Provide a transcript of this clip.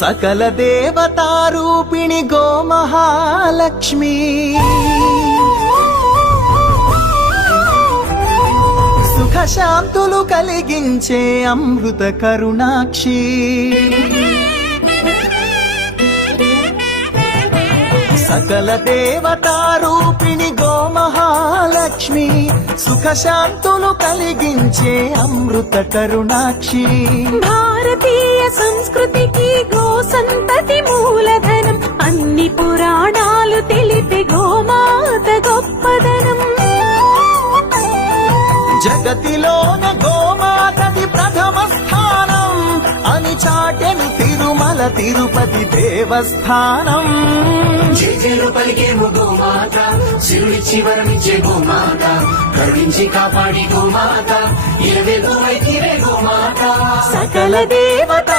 సకల దేవతారూపిణి గోమహాలక్ష్మి సుఖశాంతులు కలిగించే అమృత కరుణాక్షి సకల దేవతారూపిణి గోమహాలక్ష్మి సుఖశాంతులు కలిగించే అమృత కరుణాక్షి భారతీయ సంస్కృతికి గో సంతతి మూలధనం అన్ని పురాణాలు తెలిపే గోమాత గొప్పదనం జగతిలోన గోమాతది ప్రథమ స్థానం అని చాటెను తిరుమల తిరుపతి దేవస్థానం జేజేలు పలికేము గోమాత శివుడిచ్చి వరమిచ్చే గోమాత కరుణించి కాపాడి గోమాత ఇలవెల్లు వైతివే గోమాత సకల దేవత